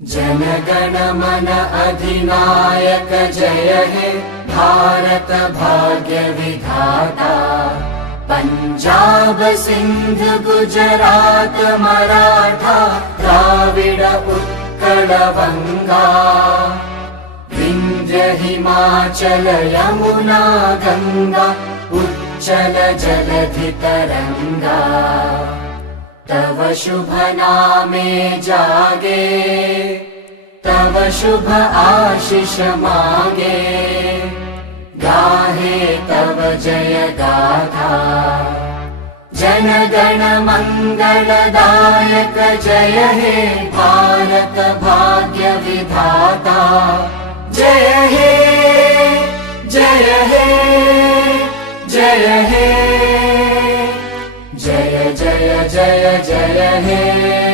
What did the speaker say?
जनगण मन अधिनायक जय हे भारत भाग्य विधाता। पंजाब सिंध गुजरात मराठा द्राविड उत्कल बंगा। विंध्य हिमाचल यमुना गंगा उच्चल जलधि तरंगा। तव शुभ नामे जागे तव शुभ आशीष मांगे। गाहे तव जय गाथा जन गण मंगलदायक जय हे भारत भाग्य विधाता। जय हे जय हे जय हे जय जय जय जय हे।